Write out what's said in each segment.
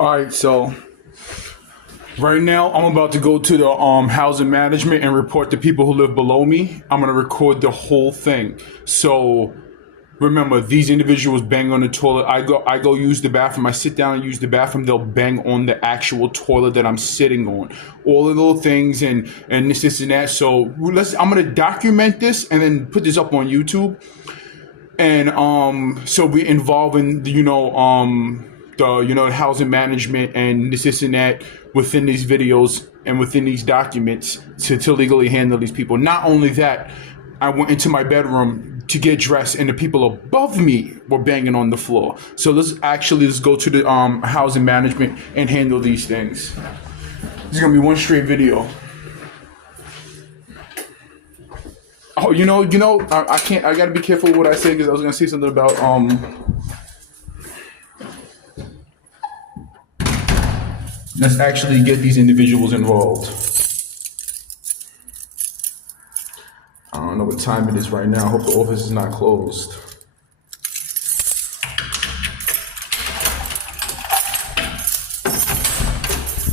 All right, so right now I'm about to go to the housing management and report the people who live below me. I'm gonna record the whole thing. So remember, these individuals bang on the toilet. I go use the bathroom. I sit down and use the bathroom. They'll bang on the actual toilet that I'm sitting on. All the little things and this and that. So I'm gonna document this and then put this up on YouTube. And so we're involving the housing management and this and that within these videos and within these documents to legally handle these people. Not only that, I went into my bedroom to get dressed and the people above me were banging on the floor. So let's go to the housing management and handle these things. This is gonna be one straight video. Oh, I can't. I gotta be careful what I say because I was gonna say something about Let's actually get these individuals involved. I don't know what time it is right now. I hope the office is not closed.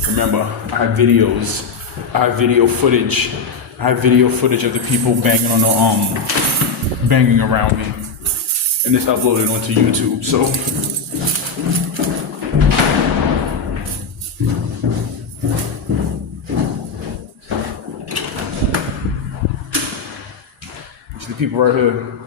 Remember, I have videos. I have video footage. I have video footage of the people banging on the banging around me, and it's uploaded onto YouTube. So. These are the people right here.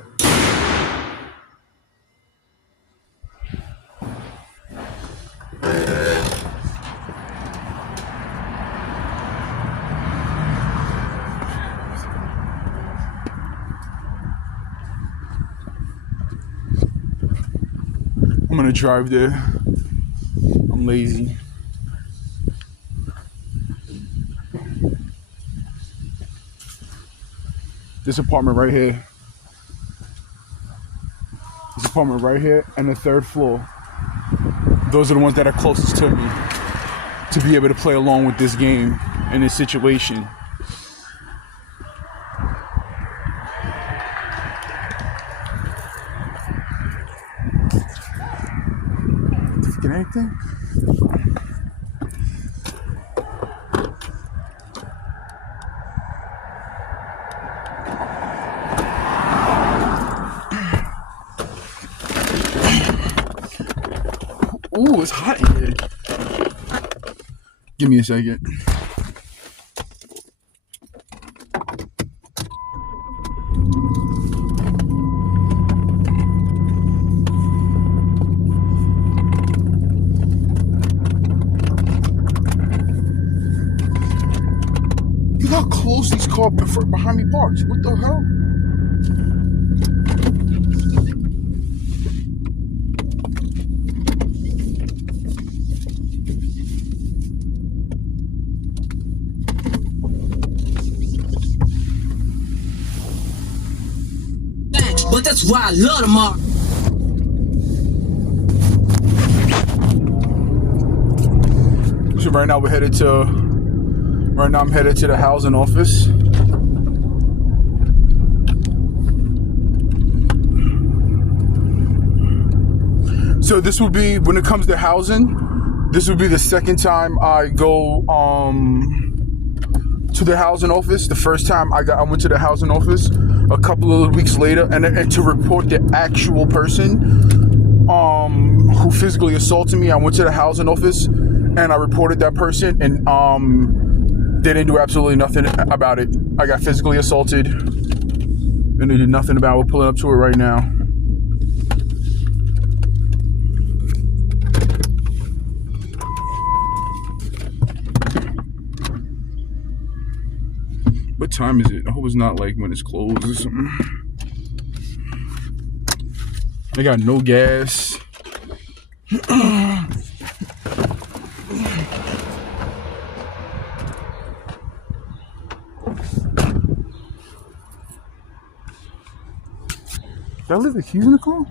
I'm gonna drive there. I'm lazy. This apartment right here. This apartment right here and the third floor. Those are the ones that are closest to me to be able to play along with this game and this situation. Get anything? Ooh, it's hot in here. Give me a second. Look how close these cars behind me parks. What the hell? But that's why I love them all. So right now I'm headed to the housing office. So this will be, when it comes to housing, this will be the second time I go to the housing office. The first time I went to the housing office a couple of weeks later, and to report the actual person who physically assaulted me. I went to the housing office and I reported that person, and they didn't do absolutely nothing about it. I got physically assaulted and they did nothing about it. We're pulling up to it right now. What time is it? I hope it's not like when it's closed or something. I got no gas. Did I leave the keys in the car?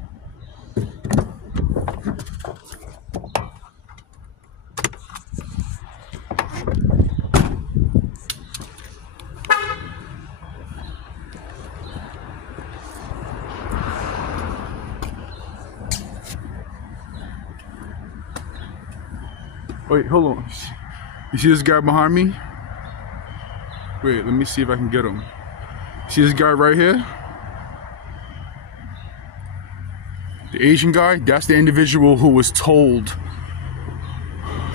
Wait, hold on. You see this guy behind me? Wait, let me see if I can get him. See this guy right here? The Asian guy, that's the individual who was told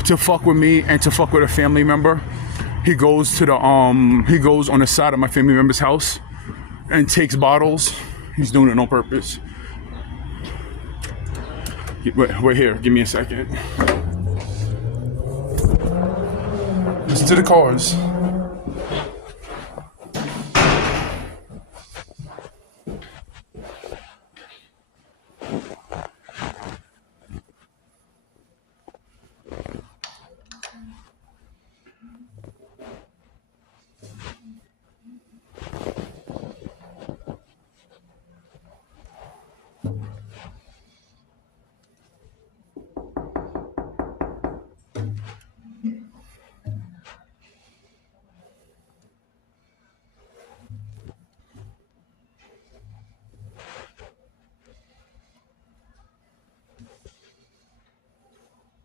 to fuck with me and to fuck with a family member. He goes to the he goes on the side of my family member's house and takes bottles. He's doing it on purpose. Wait here, give me a second. Listen to the cars.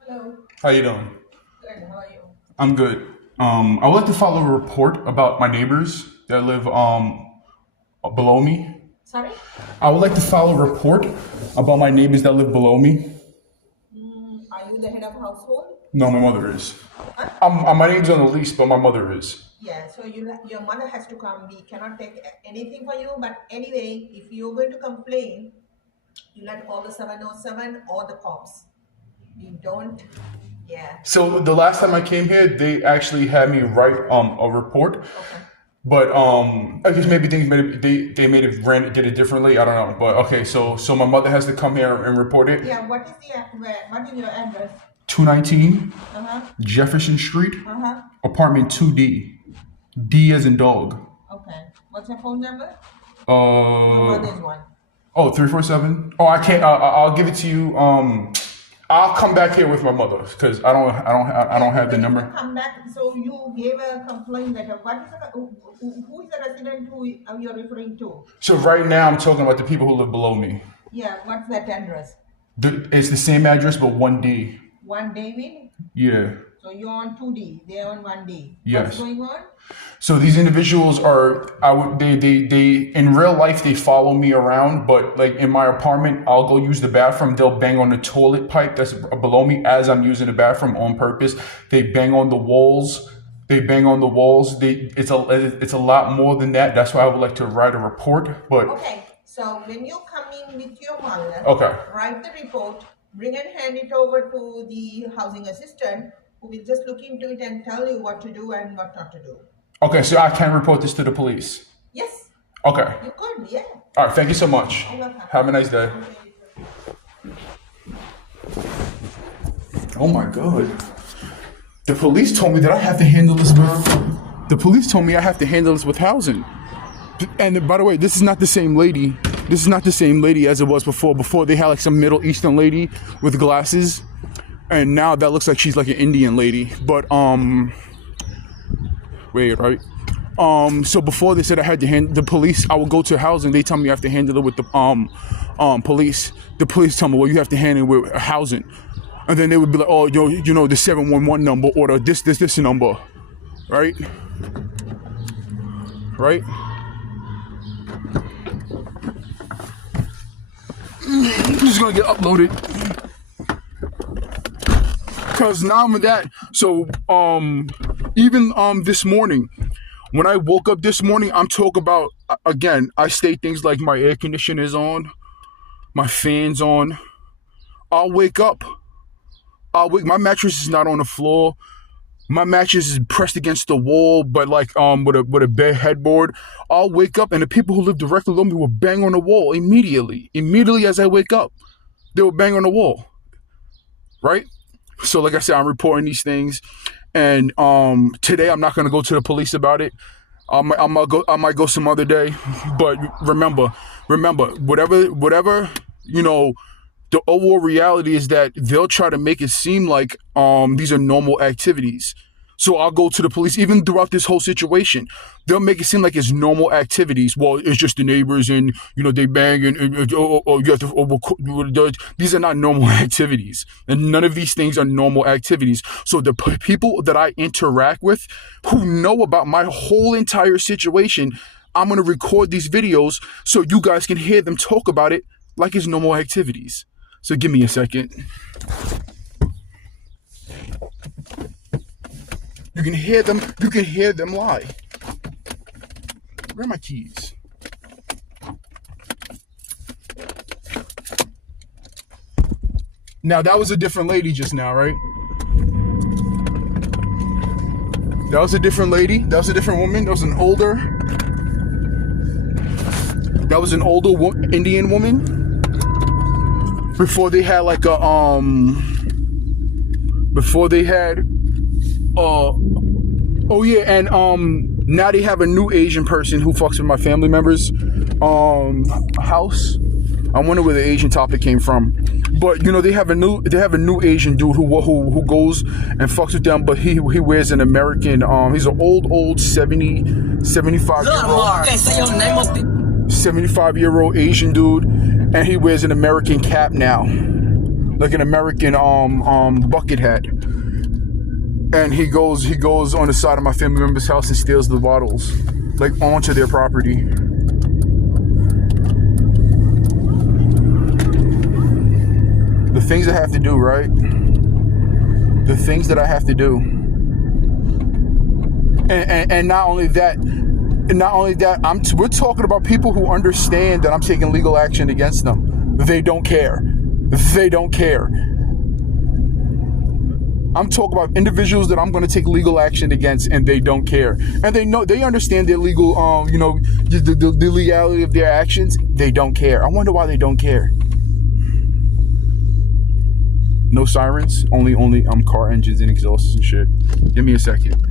Hello. How you doing? Good. How are you? I'm good. I would like to file a report about my neighbors that live below me. Sorry? I would like to file a report about my neighbors that live below me. Are you the head of household? No, my mother is. Huh? My name's on the lease, but my mother is. Yeah, so your mother has to come. We cannot take anything for you. But anyway, if you're going to complain, you let call the 707 or the cops. We don't, yeah. So the last time I came here, they actually had me write a report. Okay. But I guess maybe things they may have did it differently. I don't know. But okay, so my mother has to come here and report it. Yeah, what is your address? 219 Uh-huh. Jefferson Street, Uh-huh. apartment 2D. D as in dog. Okay. What's your phone number? Your mother's one. 347. Oh, I can't. I'll give it to you. I'll come back here with my mother because I don't have the When you number. come back, so you gave a complaint letter. Who is the resident who you're referring to? So right now I'm talking about the people who live below me. Yeah, what's that address? It's the same address but 1D. 1 David? Yeah. So you're on 2D, they're on 1D. Yes. What's going on? So these individuals are, they in real life they follow me around, but like in my apartment, I'll go use the bathroom. They'll bang on the toilet pipe that's below me as I'm using the bathroom on purpose. They bang on the walls. It's a lot more than that. That's why I would like to write a report. But Okay, so when you come in with your mother, okay, write the report, bring and hand it over to the housing assistant who will just look into it and tell you what to do and what not to do. okay. So I can report this to the police. Yes, Okay. you could, yeah. All right. Thank you so much. You're welcome. Have a nice day. Oh my God. The police told me that I have to handle this with. The police told me I have to handle this with housing. And by the way, this is not the same lady. This is not the same lady as it was before. Before they had like some Middle Eastern lady with glasses, and now that looks like she's like an Indian lady. But wait, right? So before they said I had to hand the police, I would go to housing. They tell me I have to handle it with the police. The police tell me, well, you have to handle it with housing. And then they would be like, oh, yo, you know, the 711 number or the this number, right? Right? This is gonna get uploaded. Cause now with that, so even this morning, when I woke up this morning, I'm talking about again. I state things like my air conditioner is on, my fan's on. I'll wake up. My mattress is not on the floor. My mattress is pressed against the wall, but like with a bed headboard. I'll wake up and the people who live directly below me will bang on the wall immediately. Immediately as I wake up, they will bang on the wall. Right? So like I said, I'm reporting these things, and today I'm not gonna go to the police about it. I might go some other day. But remember, whatever you know. The overall reality is that they'll try to make it seem like these are normal activities. So I'll go to the police. Even throughout this whole situation, they'll make it seem like it's normal activities. Well, it's just the neighbors, and they bang, and you have to. These are not normal activities, and none of these things are normal activities. So the people that I interact with, who know about my whole entire situation, I'm gonna record these videos so you guys can hear them talk about it like it's normal activities. So give me a second. You can hear them. You can hear them lie. Where are my keys? Now that was a different lady just now, right? That was a different lady. That was a different woman. That was an older. That was an older Indian woman. Before they had like a Before they had. Oh yeah, and now they have a new Asian person who fucks with my family members' house. I wonder where the Asian topic came from, but they have a new Asian dude who goes and fucks with them, but he wears an American. He's an old 75-year-old Asian dude, and he wears an American cap now, like an American bucket hat. And he goes on the side of my family member's house and steals the bottles, like onto their property. The things I have to do, right? The things that I have to do. And not only that, we're talking about people who understand that I'm taking legal action against them. They don't care. They don't care. I'm talking about individuals that I'm going to take legal action against, and they don't care. And they understand their legal, the legality of their actions. They don't care. I wonder why they don't care. No sirens, only car engines and exhausts and shit. Give me a second.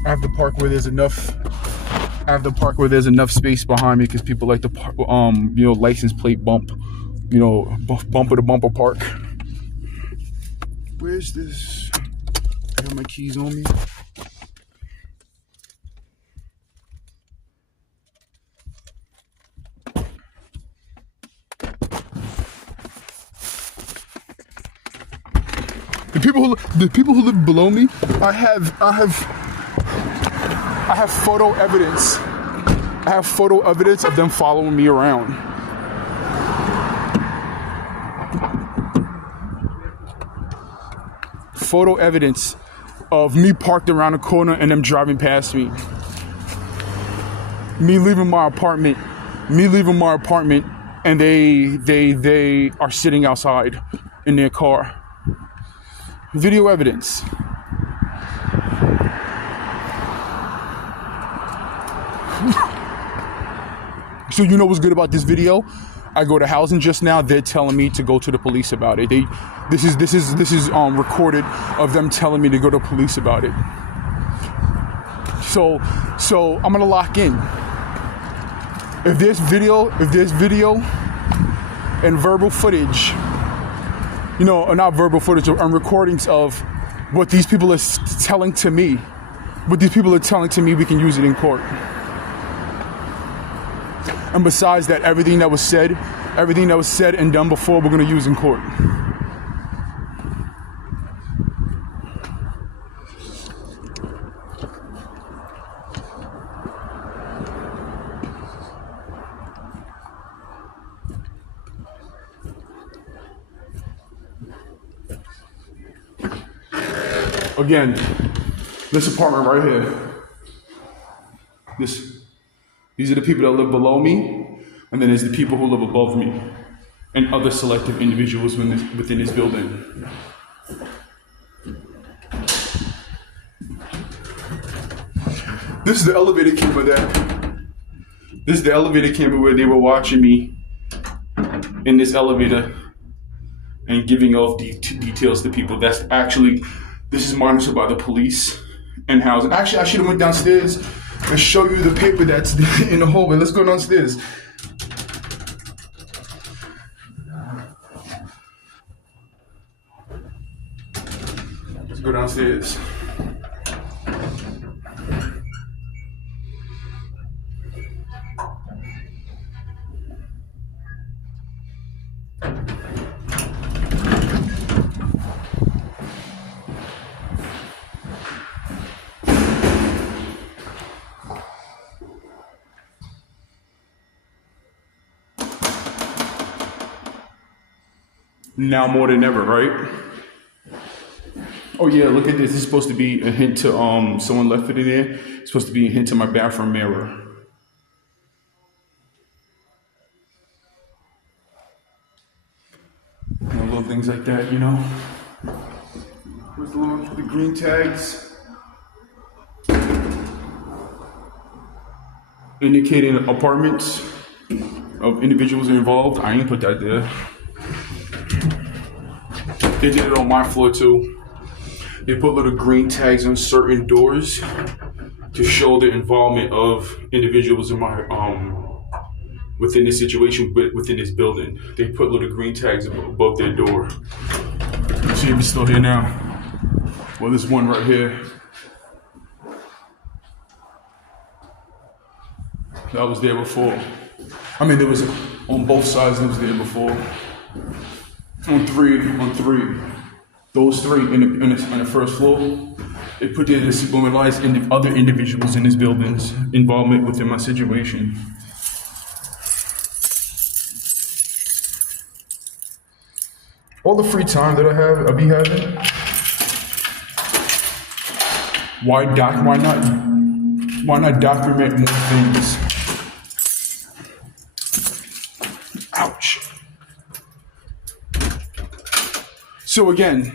I have to park where there's enough space behind me, because people like to license plate bumper to bumper park. Where's this? I got my keys on me. The people who live below me, I have photo evidence. I have photo evidence of them following me around. Photo evidence of me parked around the corner and them driving past me. Me leaving my apartment, and they are sitting outside in their car. Video evidence. So you know what's good about this video? I go to housing just now. They're telling me to go to the police about it. This is recorded of them telling me to go to police about it. So I'm gonna lock in. If there's video and verbal footage, or not verbal footage, and recordings of what these people are telling to me, we can use it in court. And besides that, everything that was said and done before, we're going to use in court. Again, this apartment right here. These are the people that live below me, and then there's the people who live above me, and other selective individuals within this building. This is the elevator camera where they were watching me in this elevator and giving off details to people. This is monitored by the police and housing. Actually, I should have went downstairs and show you the paper that's in the hallway. Let's go downstairs. Let's go downstairs. Now more than ever, right? Oh yeah, look at this. This is supposed to be a hint to someone left it in there. It's supposed to be a hint to my bathroom mirror. Little things like that, you know. Where's the green tags? Indicating apartments of individuals involved. I ain't put that there. They did it on my floor too. They put little green tags on certain doors to show the involvement of individuals in my within this situation, within this building. They put little green tags above their door. Let's see if it's still here now. Well, there's one right here. That was there before. I mean, there was on both sides. That was there before. On three. Those three on the first floor. They put there to symbolize other individuals in this building's involvement within my situation. All the free time that I'll be having. Why not document more things? Ouch. So again,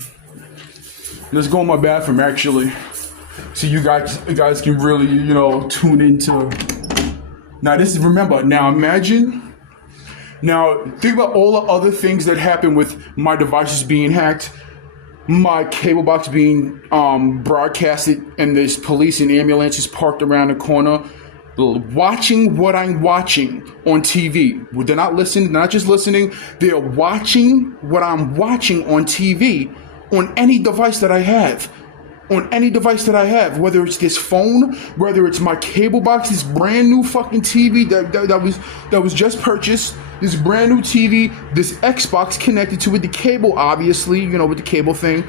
let's go in my bathroom actually. So you guys can really, tune into. Now think about all the other things that happen with my devices being hacked, my cable box being broadcasted, and there's police and ambulances parked around the corner, watching what I'm watching on TV. They're not listening, not just listening, they're watching what I'm watching on TV on any device that I have. Whether it's this phone, whether it's my cable box, this brand new fucking TV that was just purchased, this brand new TV, this Xbox connected to it, the cable, obviously, with the cable thing.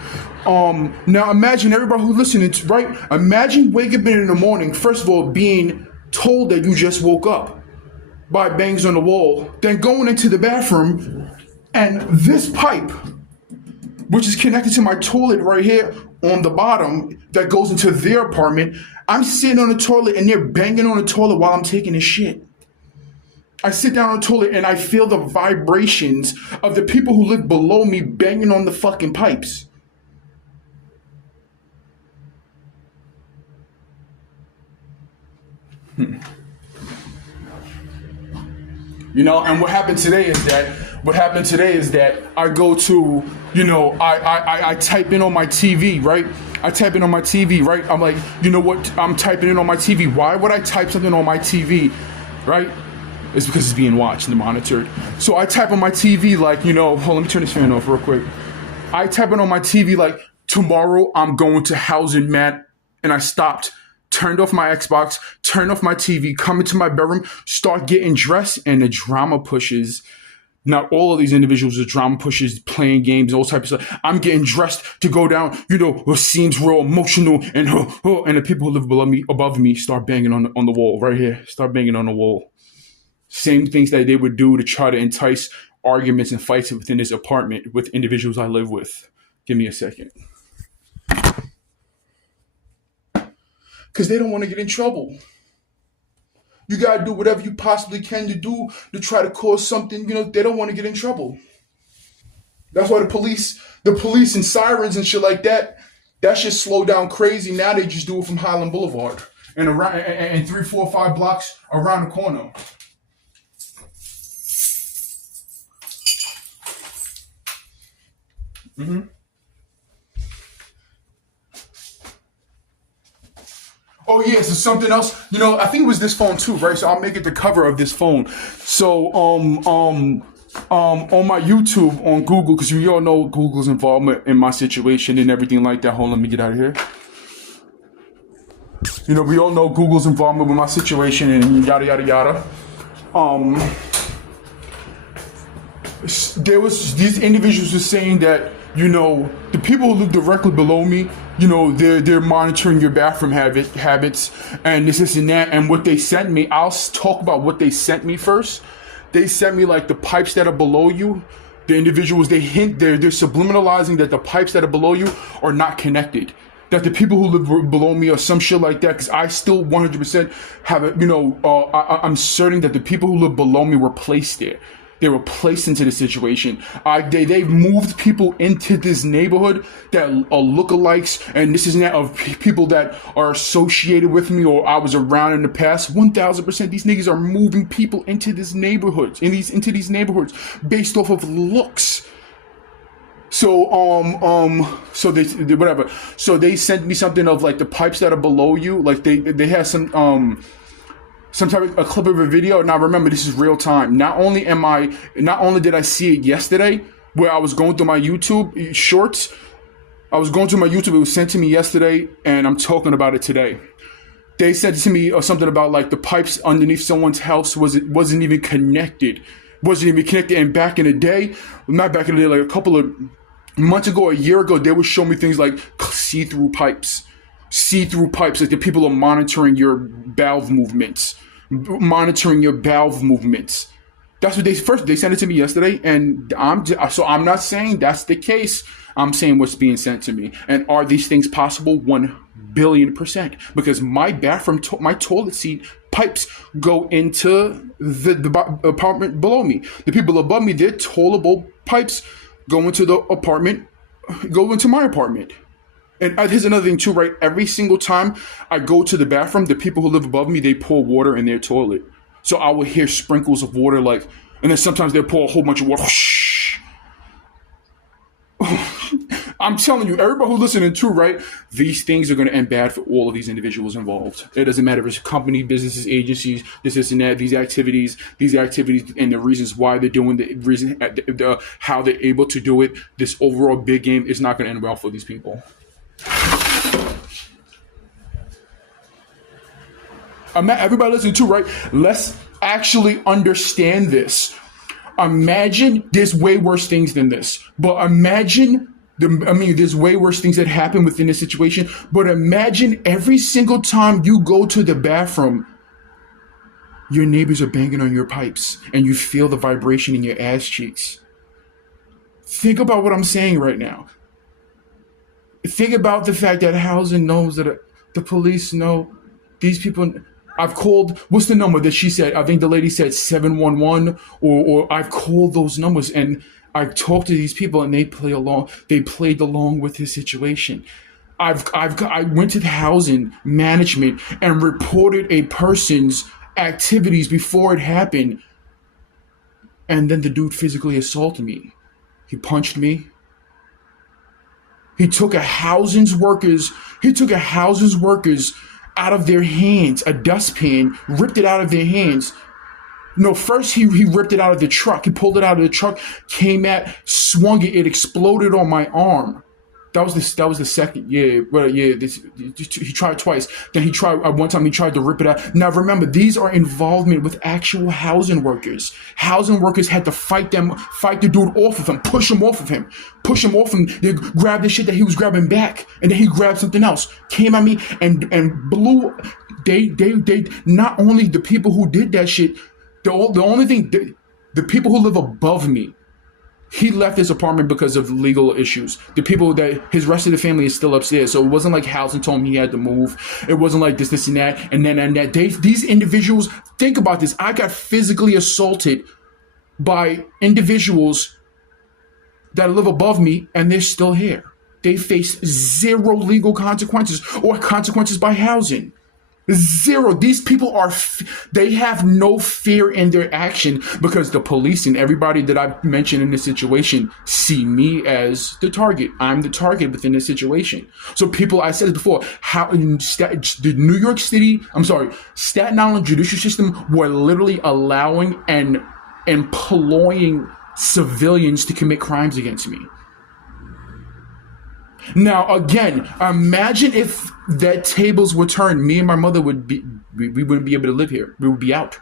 Now imagine everybody who's listening, right? Imagine waking up in the morning, first of all, being told that you just woke up by bangs on the wall, then going into the bathroom, and this pipe, which is connected to my toilet right here on the bottom that goes into their apartment. I'm sitting on the toilet and they're banging on the toilet while I'm taking a shit. I sit down on the toilet and I feel the vibrations of the people who live below me banging on the fucking pipes. And what happened today is that I go to, I type in on my TV, right? I'm like, you know what? I'm typing in on my TV. Why would I type something on my TV, right? It's because it's being watched and monitored. So I type on my TV like, hold on, let me turn this fan off real quick. I type it on my TV like, tomorrow I'm going to Housing Matt, and I stopped. Turned off my Xbox, turned off my TV, come into my bedroom, start getting dressed, and the drama pushes. Not all of these individuals are drama pushers, playing games, all types of stuff. I'm getting dressed to go down, it seems real emotional, and the people who live above me start banging on the wall right here. Start banging on the wall. Same things that they would do to try to entice arguments and fights within this apartment with individuals I live with. Give me a second. Because they don't want to get in trouble. You got to do whatever you possibly can to do to try to cause something, they don't want to get in trouble. That's why the police and sirens and shit like that shit slow down crazy. Now they just do it from Highland Boulevard and around and 3, 4, 5 blocks around the corner. Oh yes, it's something else. I think it was this phone too, right? So I'll make it the cover of this phone. So on my YouTube on Google, because we all know Google's involvement in my situation and everything like that. Hold on, let me get out of here. We all know Google's involvement with my situation and yada yada yada. There was these individuals were saying that the people who live directly below me, they're monitoring your bathroom habits and this and that. And what they sent me, I'll talk about what they sent me first. They sent me like the pipes that are below you. The individuals, they're subliminalizing that the pipes that are below you are not connected. That the people who live below me or some shit like that, because I still 100% have it, I'm certain that the people who live below me were placed there. They were placed into the situation. They've moved people into this neighborhood that are lookalikes, and this is not of people that are associated with me or I was around in the past. 1,000%, these niggas are moving people into this neighborhoods, into these neighborhoods based off of looks. So so they whatever. So they sent me something of like the pipes that are below you, like they had some type of a clip of a video. Now remember, this is real time. Not only did I see it yesterday, where I was going through my YouTube shorts. I was going through my YouTube. It was sent to me yesterday, and I'm talking about it today. They said to me something about like the pipes underneath someone's house wasn't even connected. And back in the day, not back in the day, like a couple of months ago, a year ago, they would show me things like see-through pipes, like the people are monitoring your valve movements. That's what they sent it to me yesterday, and I'm not saying that's the case. I'm saying what's being sent to me. And are these things possible? 1,000,000,000%. Because my bathroom, my toilet seat pipes go into the apartment below me. The people above me, their toiletable pipes go into my apartment. And here's another thing too, right? Every single time I go to the bathroom, the people who live above me, they pour water in their toilet. So I will hear sprinkles of water, and then sometimes they'll pour a whole bunch of water. I'm telling you, everybody who's listening too, right? These things are going to end bad for all of these individuals involved. It doesn't matter if it's company, businesses, agencies, this and that. These activities, and the reasons why they're doing how they're able to do it. This overall big game is not going to end well for these people. Everybody listening too, right? Let's actually understand this. Imagine there's way worse things than this, but there's way worse things that happen within this situation. But imagine every single time you go to the bathroom, your neighbors are banging on your pipes and you feel the vibration in your ass cheeks. Think about what I'm saying right now. Think about the fact that housing knows, that the police know, these people. I've called, what's the number that she said? I think the lady said 711, or I've called those numbers and I've talked to these people and they played along with his situation. I went to the housing management and reported a person's activities before it happened. And then the dude physically assaulted me. He punched me. He took a housing worker's out of their hands, a dustpan, ripped it out of their hands. No, first he ripped it out of the truck. He pulled it out of the truck, swung it, it exploded on my arm. That was the second. Yeah, well, yeah. He tried twice. Then one time he tried to rip it out. Now remember, these are involvement with actual housing workers. Housing workers had to fight the dude off of him, push him off of him. They grabbed the shit that he was grabbing back, and then he grabbed something else, came at me and blew. They not only the people who did that shit. The only thing, the people who live above me. He left his apartment because of legal issues. The people that his rest of the family is still upstairs. So it wasn't like housing told him he had to move. It wasn't like this and that. And that. These individuals, think about this. I got physically assaulted by individuals that live above me and they're still here. They face zero legal consequences or consequences by housing. Zero. These people they have no fear in their action because the police and everybody that I've mentioned in this situation see me as the target. I'm the target within this situation. So people, I said it before, how in the New York City, Staten Island judicial system were literally allowing and employing civilians to commit crimes against me. Now, again, imagine if that tables were turned. Me and my mother we wouldn't be able to live here. We would be out.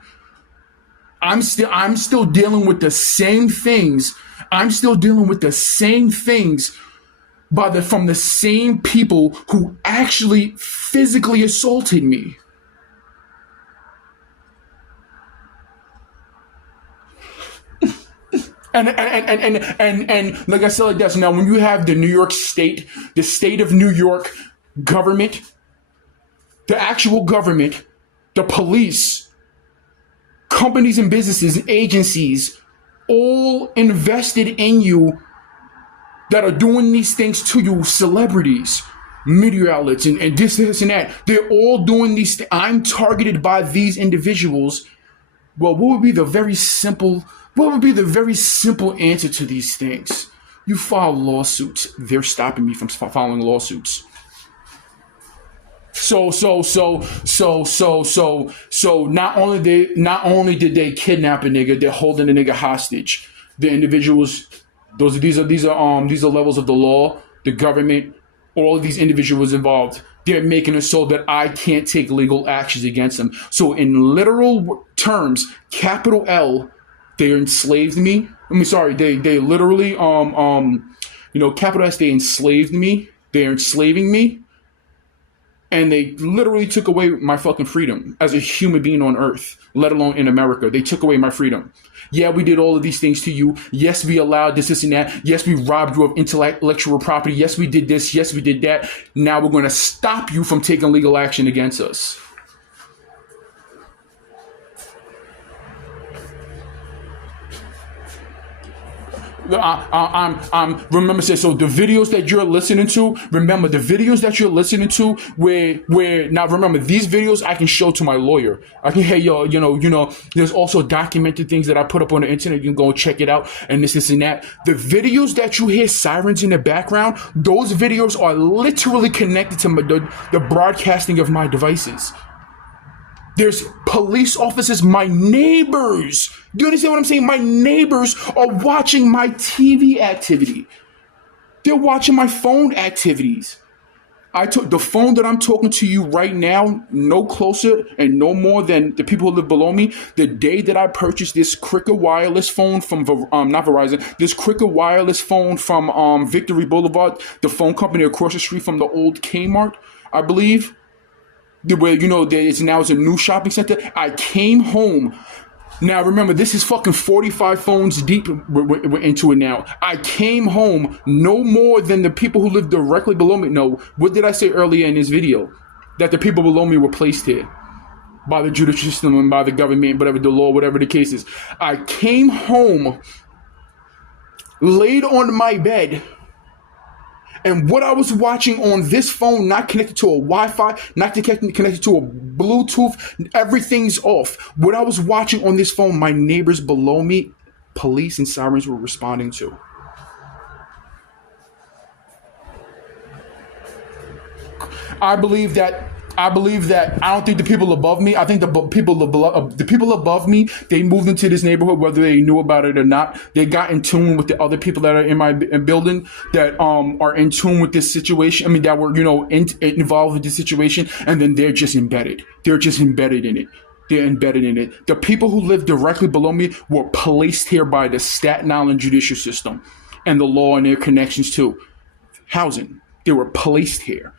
I'm still dealing with the same things. I'm still dealing with the same things from the same people who actually physically assaulted me. And like I said, like this. Now, when you have the New York State, the state of New York government, the actual government, the police, companies and businesses and agencies, all invested in you that are doing these things to you, celebrities, media outlets, and this and that. They're all doing these things. I'm targeted by these individuals. Well, what would be the very simple answer to these things? You file lawsuits. They're stopping me from filing lawsuits. So not only did they kidnap a nigga, they're holding a nigga hostage. The individuals, these are levels of the law, the government, all of these individuals involved. They're making it so that I can't take legal actions against them. So in literal terms, capital L, they enslaved me. They literally, capital S, they enslaved me. They're enslaving me. And they literally took away my fucking freedom as a human being on earth, let alone in America. They took away my freedom. Yeah, we did all of these things to you. Yes, we allowed this and that. Yes, we robbed you of intellectual property. Yes, we did this. Yes, we did that. Now we're going to stop you from taking legal action against us. Remember, so the videos that you're listening to, now remember, these videos I can show to my lawyer. I can, hey, there's also documented things that I put up on the internet. You can go check it out, and this and that. The videos that you hear sirens in the background, those videos are literally connected to the broadcasting of my devices. There's police officers, my neighbors. Do you understand what I'm saying? My neighbors are watching my TV activity. They're watching my phone activities. I took the phone that I'm talking to you right now, no closer and no more than the people who live below me. The day that I purchased this Cricket wireless phone from, not Verizon, this Cricket wireless phone from Victory Boulevard, the phone company across the street from the old Kmart, I believe. Where, it's a new shopping center. I came home. Now, remember, this is fucking 45 phones deep. We're into it now. I came home no more than the people who live directly below me. No, what did I say earlier in this video? That the people below me were placed here by the judicial system and by the government, whatever the law, whatever the case is. I came home, laid on my bed, and what I was watching on this phone, not connected to a Wi-Fi, not connected to a Bluetooth, everything's off. What I was watching on this phone, my neighbors below me, police and sirens were responding to. I believe that I don't think the people above me, I think the people above me, they moved into this neighborhood, whether they knew about it or not. They got in tune with the other people that are in my building that are in tune with this situation. That were, involved with this situation. And then they're just embedded. They're just embedded in it. They're embedded in it. The people who live directly below me were placed here by the Staten Island judicial system and the law and their connections to housing. They were placed here.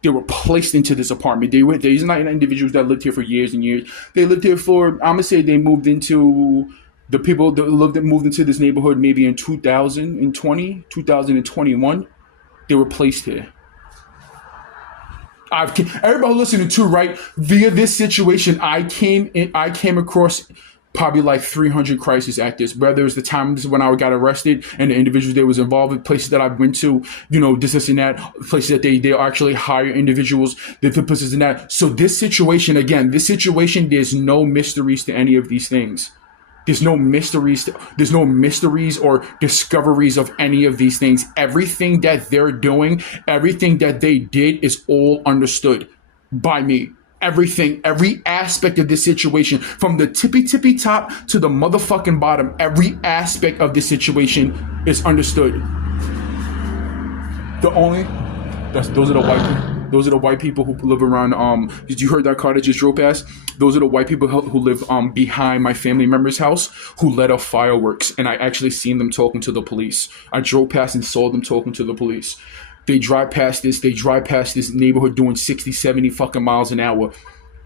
They were placed into this apartment. These are not individuals that lived here for years and years. They lived here for, I'm gonna say they moved into, the people that moved into this neighborhood maybe in 2020, 2021. They were placed here. Everybody listening to, right, via this situation, I came across probably like 300 crisis actors, whether it's the times when I got arrested and the individuals that was involved with, places that I've went to, this and that, places that they actually hire individuals, the places and that. So this situation, there's no mysteries to any of these things. There's no mysteries or discoveries of any of these things. Everything that they're doing, everything that they did is all understood by me. Everything, every aspect of this situation, from the tippy top to the motherfucking bottom, every aspect of this situation is understood. Those are the white people who live around. Did you heard that car that just drove past? Those are the white people who live behind my family member's house, who let off fireworks, and I actually seen them talking to the police. I drove past and saw them talking to the police. They drive past this neighborhood doing 60, 70 fucking miles an hour.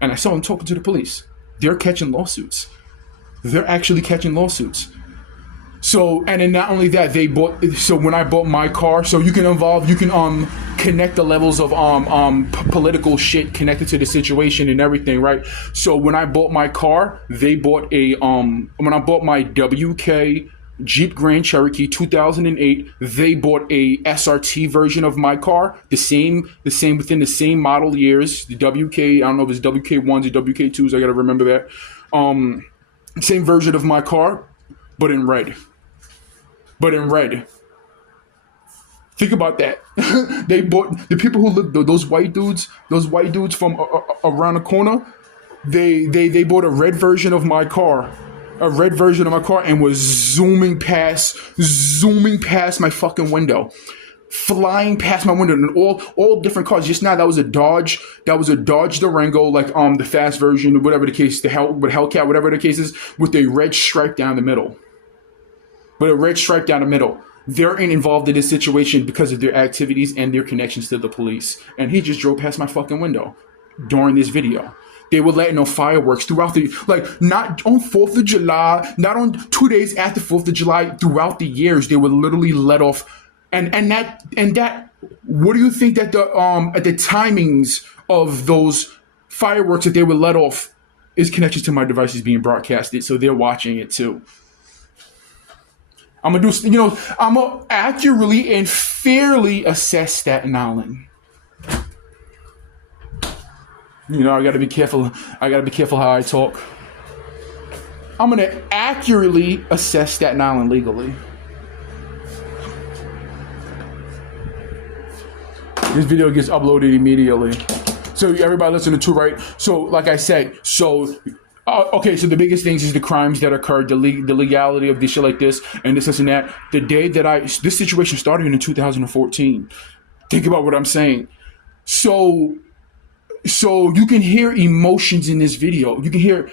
And I saw them talking to the police. They're catching lawsuits. They're actually catching lawsuits. So, and then not only that, when I bought my car, so you can connect the levels of political shit connected to the situation and everything, right? So when I bought my car, they bought when I bought my WK Jeep Grand Cherokee 2008, they bought a SRT version of my car, the same within the same model years, the WK, I don't know if it's WK1s or WK2s, I gotta remember that. Same version of my car, but in red. Think about that. They bought, the people who live, those white dudes from around the corner, they bought a red version of my car. And was zooming past my fucking window, flying past my window, and all different cars. Just now, that was a Dodge Durango, like the fast version, whatever the case, Hellcat, whatever the case is, with a red stripe down the middle. They're involved in this situation because of their activities and their connections to the police. And he just drove past my fucking window during this video. They were letting off fireworks throughout not on 4th of July, not on 2 days after 4th of July, throughout the years, they would literally let off. And that, what do you think that at the timings of those fireworks that they would let off is connected to my devices being broadcasted, so they're watching it too. I'm gonna accurately and fairly assess Staten Island. I gotta be careful. How I talk. I'm gonna accurately assess Staten Island legally. This video gets uploaded immediately. So everybody listening to, right? So like I said, okay, so the biggest things is the crimes that occurred, the legality of this shit like this, and this and that. The day that this situation started in 2014. Think about what I'm saying. So you can hear emotions in this video. You can hear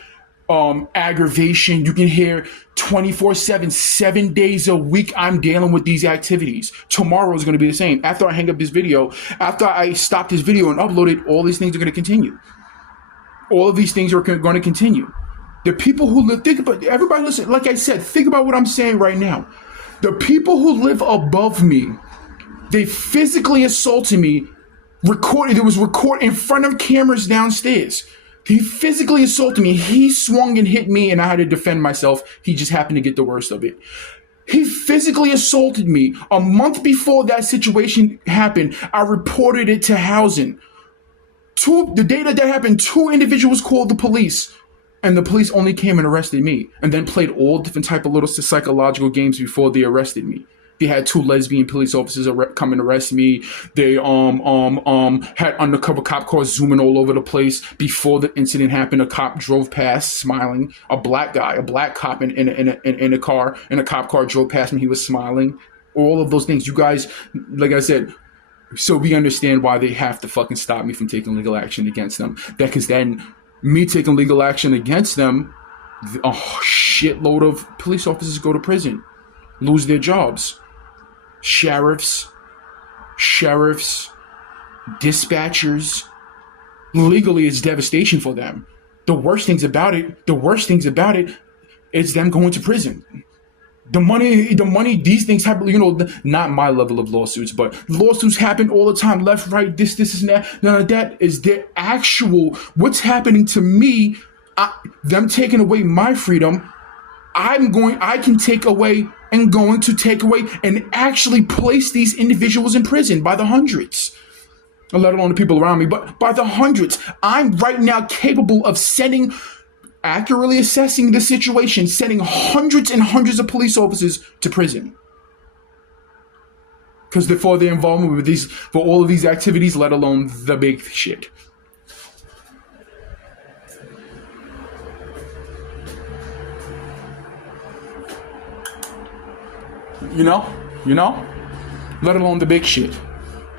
aggravation. You can hear 24/7, 7 days a week, I'm dealing with these activities. Tomorrow is going to be the same. After I hang up this video, after I stop this video and upload it, all these things are going to continue. All of these things are going to continue. The people who live, everybody listen, like I said, think about what I'm saying right now. The people who live above me, they physically assaulted me. It was recorded in front of cameras downstairs. He physically assaulted me. He swung and hit me, and I had to defend myself. He just happened to get the worst of it. He physically assaulted me. A month before that situation happened, I reported it to housing. The day that happened, 2 individuals called the police, and the police only came and arrested me, and then played all different type of little psychological games before they arrested me. They had 2 lesbian police officers come and arrest me. They had undercover cop cars zooming all over the place. Before the incident happened, a cop drove past smiling. A black cop in a car, in a cop car drove past me. He was smiling. All of those things. You guys, like I said, so we understand why they have to fucking stop me from taking legal action against them. Because then me taking legal action against them, a shitload of police officers go to prison, lose their jobs. Sheriffs, dispatchers. Legally, it's devastation for them. The worst things about it is them going to prison. The money, these things happen, not my level of lawsuits, but lawsuits happen all the time, left, right, this and that. None of that is the actual, what's happening to me. them taking away my freedom, I can take away and going to take away and actually place these individuals in prison by the hundreds. Let alone the people around me, but by the hundreds. I'm right now capable of accurately assessing the situation, sending hundreds and hundreds of police officers to prison. Because for their involvement with for all of these activities, let alone the big shit. You know, let alone the big shit,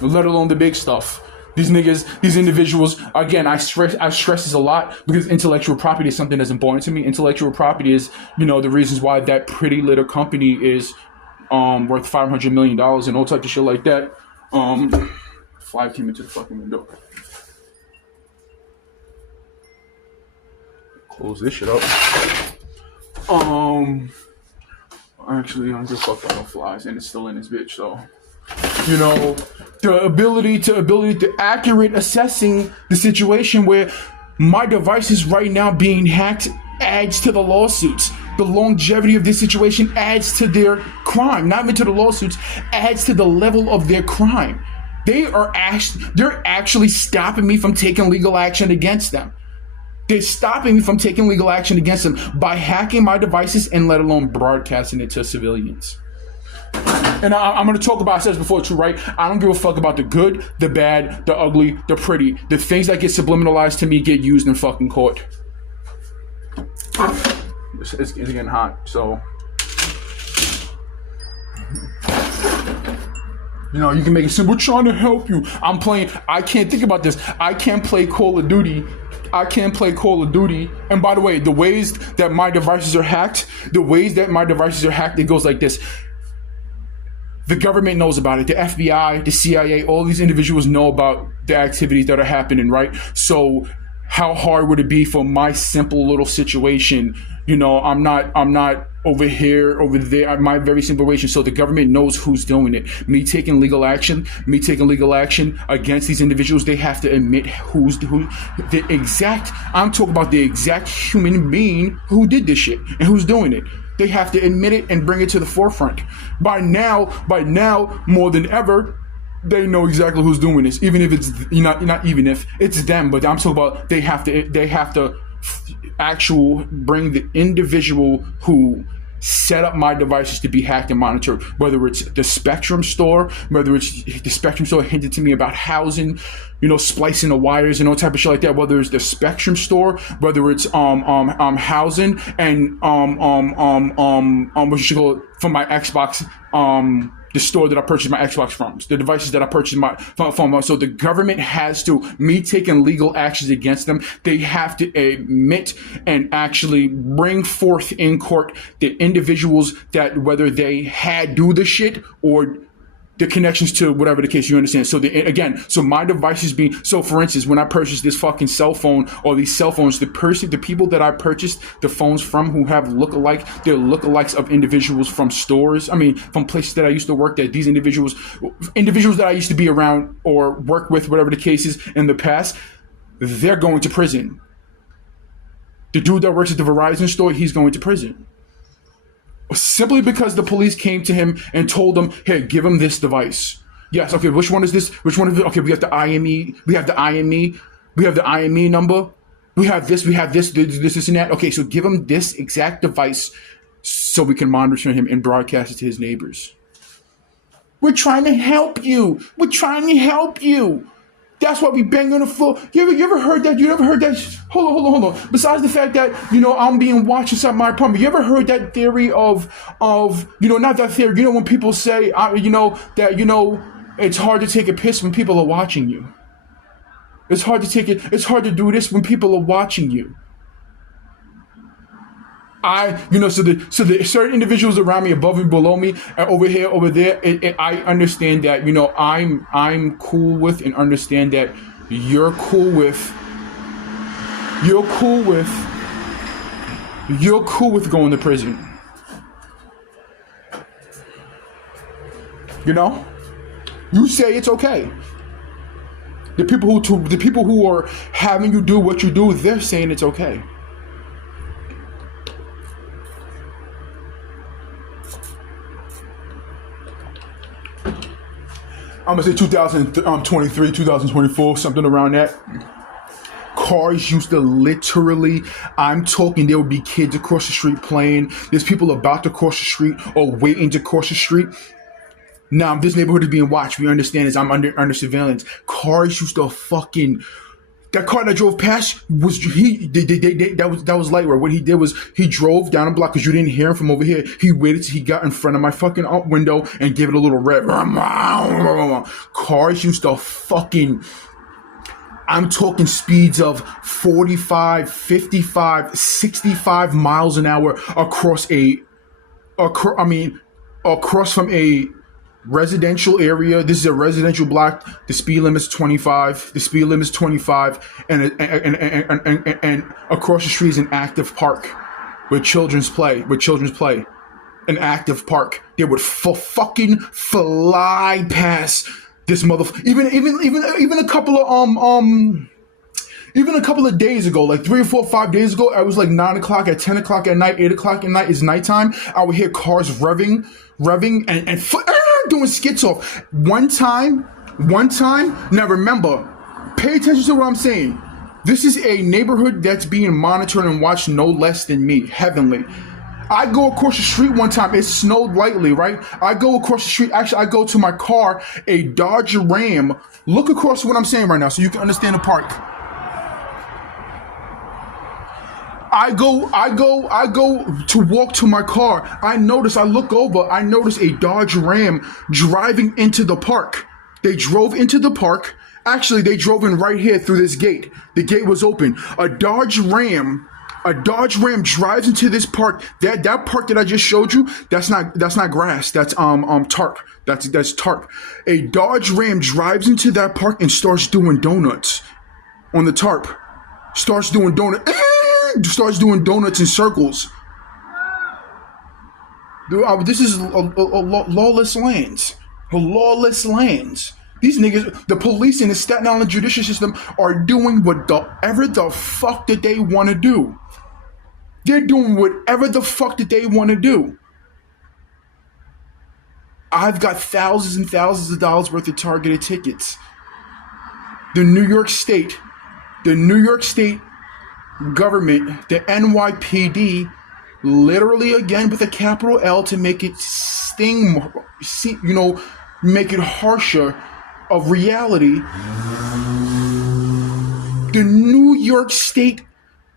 let alone the big stuff. These niggas, these individuals, again, I stress this a lot because intellectual property is something that's important to me. Intellectual property is, the reasons why that pretty little company is worth $500 million and all types of shit like that. Fly came into the fucking window. Close this shit up. Actually, I don't give a fuck about no flies, and it's still in this bitch. So, the ability to accurate assessing the situation where my device is right now being hacked adds to the lawsuits. The longevity of this situation adds to their crime, not even to the lawsuits, adds to the level of their crime. They're actually stopping me from taking legal action against them. They're stopping me from taking legal action against them by hacking my devices and let alone broadcasting it to civilians. And I'm going to talk about, I said this before too, right? I don't give a fuck about the good, the bad, the ugly, the pretty. The things that get subliminalized to me get used in fucking court. It's getting hot, so. You can make it simple. We're trying to help you. I can't think about this. I can't play Call of Duty. And by the way, the ways that my devices are hacked, it goes like this. The government knows about it. The FBI, the CIA, all these individuals know about the activities that are happening, right? So how hard would it be for my simple little situation? I'm not over here, over there, my very simple situation. So the government knows who's doing it. Me taking legal action against these individuals, they have to admit I'm talking about the exact human being who did this shit and who's doing it. They have to admit it and bring it to the forefront. By now, more than ever, they know exactly who's doing this. Even if it's not even if it's them, but I'm talking about they have to bring the individual who set up my devices to be hacked and monitored, whether it's the Spectrum store, hinted to me about housing, splicing the wires and all type of shit like that, whether it's the Spectrum store, whether it's housing and what you should call from my Xbox, the store that I purchased my Xbox from, the devices that I purchased from. So the government has to, me taking legal actions against them, they have to admit and actually bring forth in court the individuals that whether they had do the shit or the connections to whatever the case, you understand. So so my devices so for instance, when I purchased this fucking cell phone or these cell phones, the people that I purchased the phones from who have they're lookalikes of individuals from stores. From places that I used to work at, these individuals that I used to be around or work with, whatever the case is in the past, they're going to prison. The dude that works at the Verizon store, he's going to prison. Simply because the police came to him and told him, hey, give him this device. Yes, okay, which one is this? Which one is it? Okay, we have the IME, we have the IME number, we have this, this, and that. Okay, so give him this exact device so we can monitor him and broadcast it to his neighbors. We're trying to help you. That's why we bang on the floor. You ever heard that? You ever heard that? Hold on. Besides the fact that, I'm being watched inside my apartment, you ever heard that theory of not that theory, when people say, that, it's hard to take a piss when people are watching you. It's hard to do this when people are watching you. So the certain individuals around me, above and below me, over here, over there, I understand that, I'm cool with and understand that you're cool with going to prison. You say it's okay. The people who are having you do what you do, they're saying it's okay. I'm gonna say 2023, 2024, something around that. Cars used to literally, I'm talking, there would be kids across the street playing. There's people about to cross the street or waiting to cross the street. Now, this neighborhood is being watched. We understand this. I'm under surveillance. Cars used to fucking. That car that drove past was that was light work. What he did was he drove down a block because you didn't hear him from over here. He waited till he got in front of my fucking window and gave it a little rev. Cars used to fucking. I'm talking speeds of 45, 55, 65 miles an hour across from a residential area. This is a residential block. The speed limit is 25. The speed limit is 25, and across the street is an active park where children play. An active park. They would fucking fly past this motherfucker. Even a couple of days ago, like 3 or 4 or 5 days ago, I was like 9 o'clock at 10 o'clock at night, 8 o'clock at night is nighttime. I would hear cars revving and doing skits off. One time, now remember, pay attention to what I'm saying. This is a neighborhood that's being monitored and watched no less than me, heavenly. I go across the street one time, it snowed lightly, right? I go across the street, actually I go to my car, a Dodge Ram. Look across what I'm saying right now so you can understand the park. I go to walk to my car. I look over, I notice a Dodge Ram driving into the park. They drove into the park. Actually, they drove in right here through this gate. The gate was open. A Dodge Ram drives into this park. That park that I just showed you, that's not grass. That's tarp. That's tarp. A Dodge Ram drives into that park and starts doing donuts on the tarp. Starts doing donuts in circles. Dude, this is lawless lands. Lawless lands. These niggas, the police and the Staten Island judicial system are doing whatever the fuck that they want to do. They're doing whatever the fuck that they want to do. I've got thousands and thousands of dollars worth of targeted tickets. The New York State government, the NYPD, literally again with a capital L to make it sting, make it harsher of reality. The New York State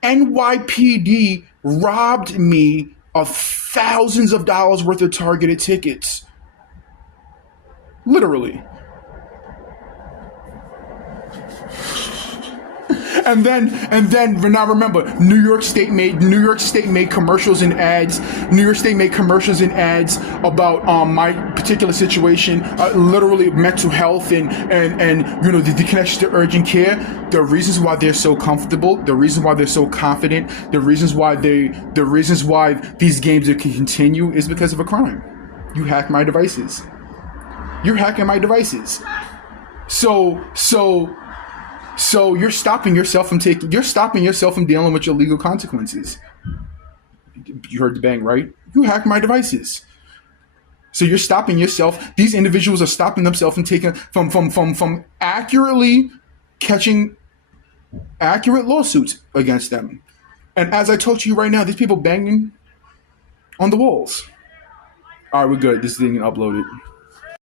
NYPD robbed me of thousands of dollars worth of targeted tickets. Literally. And then now remember, New York State made commercials and ads. New York State made commercials and ads about my particular situation, literally mental health and the connection to urgent care. The reasons why they're so comfortable, the reasons why they're so confident, the reasons why these games can continue is because of a crime. You hack my devices. You're hacking my devices. So you're stopping yourself from dealing with your legal consequences. You heard the bang, right? You hacked my devices. So you're stopping yourself. These individuals are stopping themselves from accurately catching accurate lawsuits against them. And as I talk to you right now, there's people banging on the walls. All right, we're good. This thing uploaded.